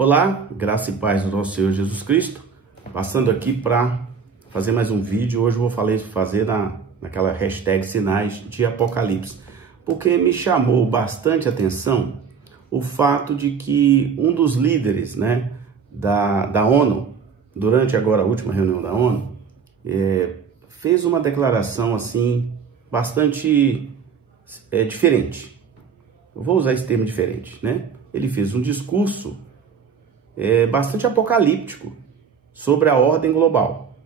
Olá, graça e paz do nosso Senhor Jesus Cristo. Passando aqui para fazer mais um vídeo. Hoje eu vou fazer naquela hashtag Sinais de Apocalipse, porque me chamou bastante atenção o fato de que um dos líderes, da ONU, durante agora a última reunião da ONU, fez uma declaração assim bastante diferente. Eu vou usar esse termo diferente, né? Ele fez um discurso bastante apocalíptico sobre a ordem global,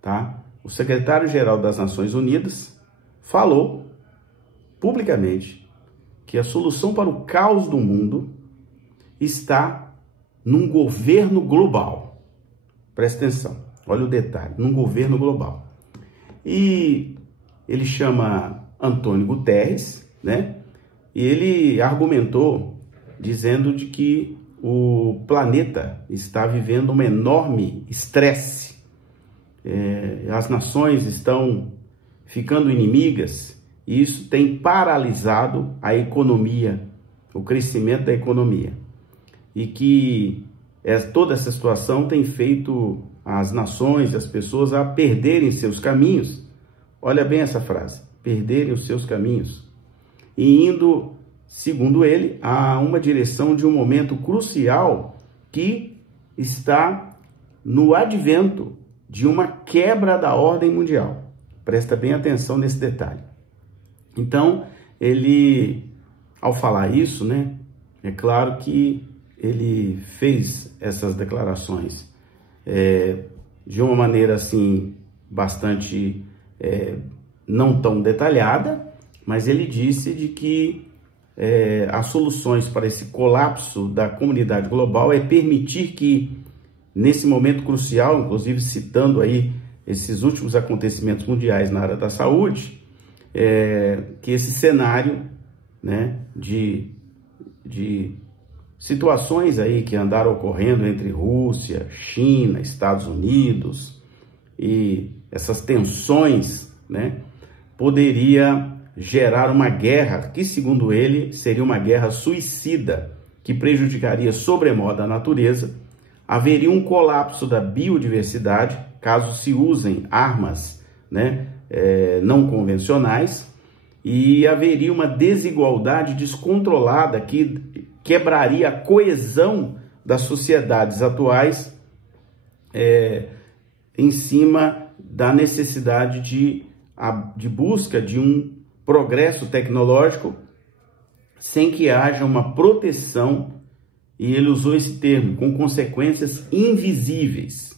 tá? O secretário-geral das Nações Unidas falou publicamente que a solução para o caos do mundo está num governo global. Presta atenção, olha o detalhe, num governo global. E ele chama Antônio Guterres, né? E ele argumentou dizendo de que o planeta está vivendo um enorme estresse. As nações estão ficando inimigas e isso tem paralisado a economia, o crescimento da economia. E que toda essa situação tem feito as nações, as pessoas a perderem seus caminhos. Olha bem essa frase, perderem os seus caminhos. E indo, segundo ele, a uma direção de um momento crucial que está no advento de uma quebra da ordem mundial. Presta bem atenção nesse detalhe. Então, ele, ao falar isso, é claro que ele fez essas declarações de uma maneira assim, bastante não tão detalhada, mas ele disse de que as soluções para esse colapso da comunidade global é permitir que, nesse momento crucial, inclusive citando aí esses últimos acontecimentos mundiais na área da saúde, que esse cenário de situações aí que andaram ocorrendo entre Rússia, China, Estados Unidos e essas tensões, poderia gerar uma guerra que, segundo ele, seria uma guerra suicida que prejudicaria sobremodo a natureza. Haveria um colapso da biodiversidade caso se usem armas não convencionais, e haveria uma desigualdade descontrolada que quebraria a coesão das sociedades atuais em cima da necessidade de busca de um progresso tecnológico sem que haja uma proteção, e ele usou esse termo, com consequências invisíveis,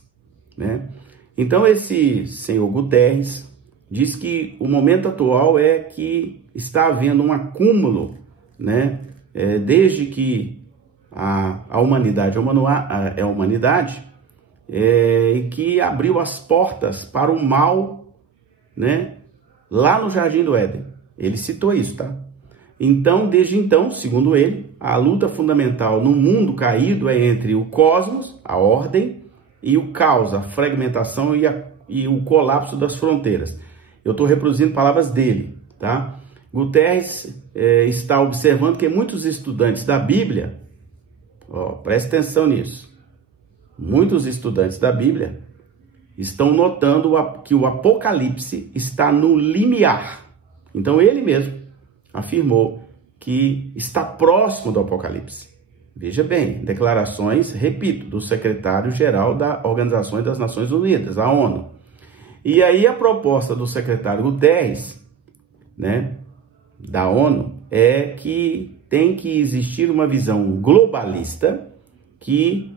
Então esse senhor Guterres diz que o momento atual é que está havendo um acúmulo, desde que a humanidade é a humanidade, e que abriu as portas para o mal, lá no Jardim do Éden. Ele citou isso, tá? Então, desde então, segundo ele, a luta fundamental no mundo caído é entre o cosmos, a ordem, e o caos, a fragmentação e o colapso das fronteiras. Eu estou reproduzindo palavras dele, tá? Guterres está observando que muitos estudantes da Bíblia, presta atenção nisso, muitos estudantes da Bíblia estão notando que o Apocalipse está no limiar. Então ele mesmo afirmou que está próximo do Apocalipse. Veja bem, declarações, repito, do secretário-geral da Organização das Nações Unidas, a ONU. E aí a proposta do secretário Guterres, da ONU, é que tem que existir uma visão globalista que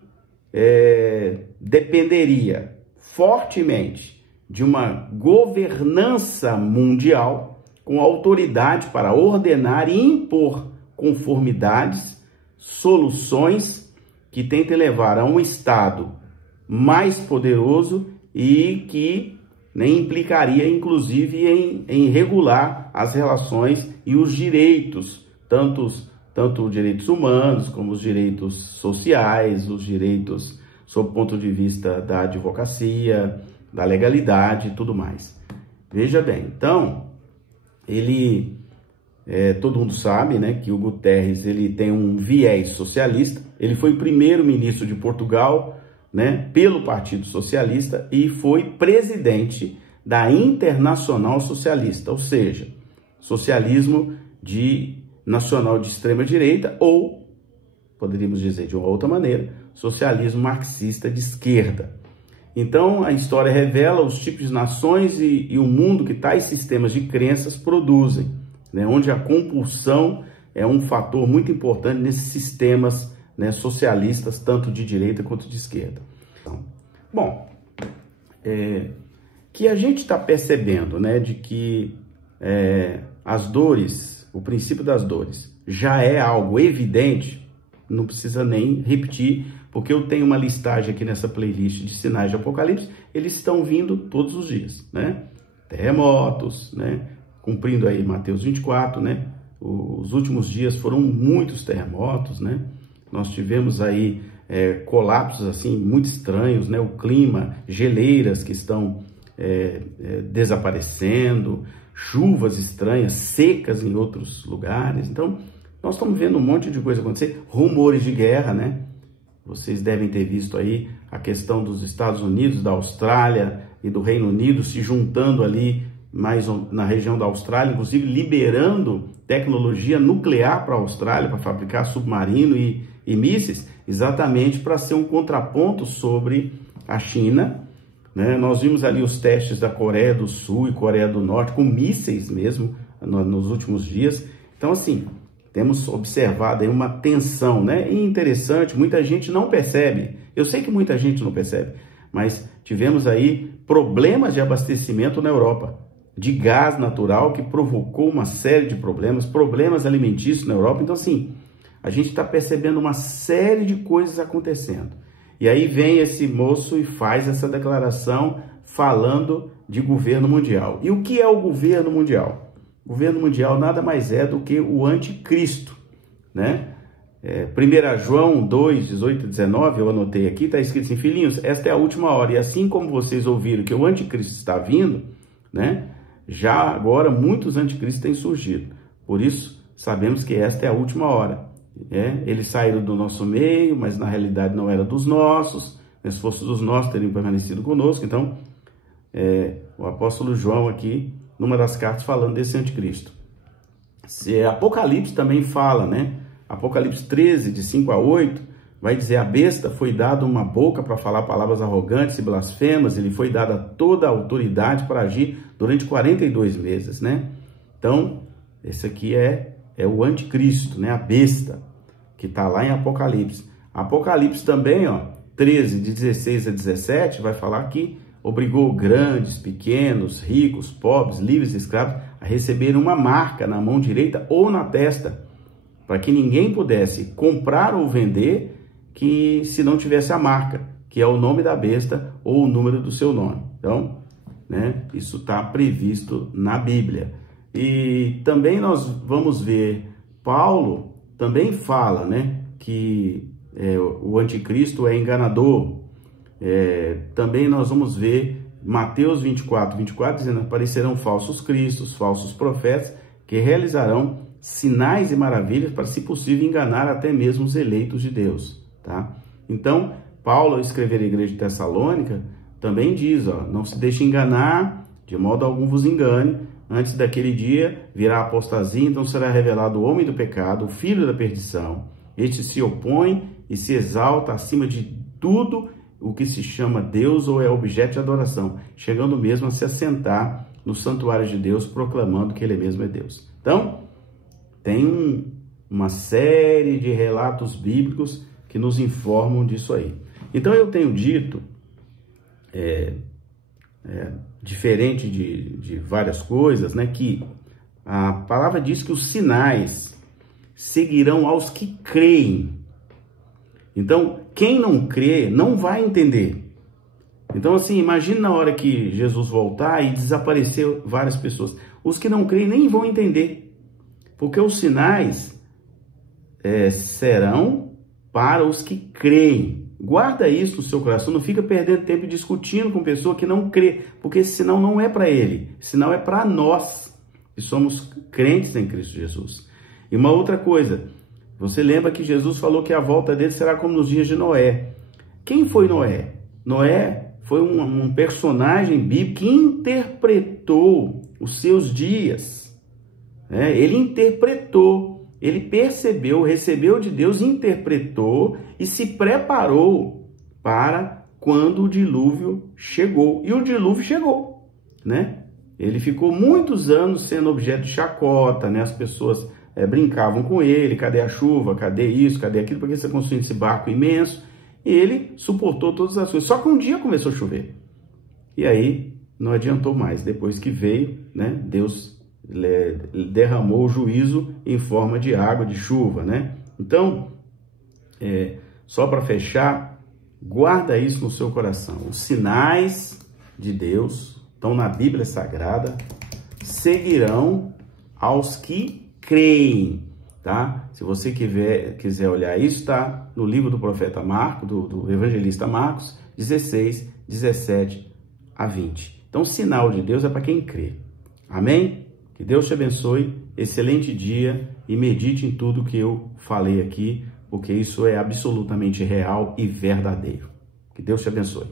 dependeria fortemente de uma governança mundial com autoridade para ordenar e impor conformidades, soluções que tentem levar a um Estado mais poderoso e que implicaria, inclusive, em regular as relações e os direitos, tanto os direitos humanos como os direitos sociais, os direitos sob o ponto de vista da advocacia, da legalidade e tudo mais. Veja bem, então, ele todo mundo sabe, né, que o Guterres ele tem um viés socialista. Ele foi primeiro-ministro de Portugal, né, pelo Partido Socialista e foi presidente da Internacional Socialista, ou seja, socialismo nacional de extrema direita, ou poderíamos dizer de uma outra maneira, socialismo marxista de esquerda. Então a história revela os tipos de nações e o mundo que tais sistemas de crenças produzem, né, onde a compulsão é um fator muito importante nesses sistemas, né, socialistas, tanto de direita quanto de esquerda. Então, bom, que a gente está percebendo, né, de que as dores, o princípio das dores, já é algo evidente, não precisa nem repetir, porque eu tenho uma listagem aqui nessa playlist de sinais de Apocalipse, eles estão vindo todos os dias, né? Terremotos, né? Cumprindo aí Mateus 24, né? Os últimos dias foram muitos terremotos, né? Nós tivemos aí colapsos assim muito estranhos, né? O clima, geleiras que estão desaparecendo, chuvas estranhas, secas em outros lugares. Então, nós estamos vendo um monte de coisa acontecer, rumores de guerra, né? Vocês devem ter visto aí a questão dos Estados Unidos, da Austrália e do Reino Unido se juntando ali mais na região da Austrália, inclusive liberando tecnologia nuclear para a Austrália, para fabricar submarino e mísseis, exatamente para ser um contraponto sobre a China, né? Nós vimos ali os testes da Coreia do Sul e Coreia do Norte com mísseis mesmo nos últimos dias. Então, assim, temos observado aí uma tensão, né? E interessante, muita gente não percebe. Eu sei que muita gente não percebe, mas tivemos aí problemas de abastecimento na Europa, de gás natural, que provocou uma série de problemas alimentícios na Europa. Então, assim, a gente está percebendo uma série de coisas acontecendo. E aí vem esse moço e faz essa declaração falando de governo mundial. E o que é o governo mundial? O governo mundial nada mais é do que o anticristo, né? 1 João 2, 18 e 19, eu anotei aqui, está escrito assim: filhinhos, esta é a última hora, e assim como vocês ouviram que o anticristo está vindo, né? Já agora muitos anticristos têm surgido. Por isso, sabemos que esta é a última hora. Eles saíram do nosso meio, mas na realidade não era dos nossos. Se fosse dos nossos, teriam permanecido conosco. Então, o apóstolo João aqui, numa das cartas, falando desse anticristo. Apocalipse também fala, né? Apocalipse 13, de 5 a 8, vai dizer: a besta foi dada uma boca para falar palavras arrogantes e blasfemas, ele foi dada toda a autoridade para agir durante 42 meses, né? Então, esse aqui é o anticristo, né? A besta, que está lá em Apocalipse. Apocalipse também, 13, de 16 a 17, vai falar que obrigou grandes, pequenos, ricos, pobres, livres e escravos a receberem uma marca na mão direita ou na testa, para que ninguém pudesse comprar ou vender que se não tivesse a marca, que é o nome da besta ou o número do seu nome. Então, né, isso está previsto na Bíblia. E também nós vamos ver, Paulo também fala, né, que o anticristo é enganador. Também nós vamos ver Mateus 24, 24, dizendo: aparecerão falsos cristos, falsos profetas, que realizarão sinais e maravilhas para, se possível, enganar até mesmo os eleitos de Deus, tá? Então, Paulo, ao escrever à igreja de Tessalônica, também diz, não se deixe enganar, de modo algum vos engane, antes daquele dia virá a apostasia, então será revelado o homem do pecado, o filho da perdição. Este se opõe e se exalta acima de tudo o que se chama Deus ou é objeto de adoração, chegando mesmo a se assentar no santuário de Deus, proclamando que ele mesmo é Deus. Então, tem uma série de relatos bíblicos que nos informam disso aí. Então, eu tenho dito, diferente de várias coisas, né, que a palavra diz que os sinais seguirão aos que creem. Então, quem não crê não vai entender. Então, assim, imagine na hora que Jesus voltar e desaparecer várias pessoas. Os que não creem nem vão entender. Porque os sinais serão para os que creem. Guarda isso no seu coração, não fica perdendo tempo discutindo com pessoa que não crê, porque esse sinal não é para ele, esse sinal é para nós. e somos crentes em Cristo Jesus. E uma outra coisa, você lembra que Jesus falou que a volta dele será como nos dias de Noé. Quem foi Noé? Noé foi um personagem bíblico que interpretou os seus dias. Ele interpretou, ele percebeu, recebeu de Deus, interpretou e se preparou para quando o dilúvio chegou. E o dilúvio chegou, né? Ele ficou muitos anos sendo objeto de chacota, né? As pessoas brincavam com ele, cadê a chuva, cadê isso, cadê aquilo, porque você construiu esse barco imenso. E ele suportou todas as coisas. Só que um dia começou a chover. E aí não adiantou mais. Depois que veio, né, Deus derramou o juízo em forma de água, de chuva, né? Então, só para fechar, guarda isso no seu coração. Os sinais de Deus estão na Bíblia Sagrada, seguirão aos que creem, tá? Se você quiser olhar isso, tá no livro do profeta Marcos, do evangelista Marcos, 16, 17 a 20. Então, o sinal de Deus é para quem crê. Amém? Que Deus te abençoe, excelente dia e medite em tudo que eu falei aqui, porque isso é absolutamente real e verdadeiro. Que Deus te abençoe.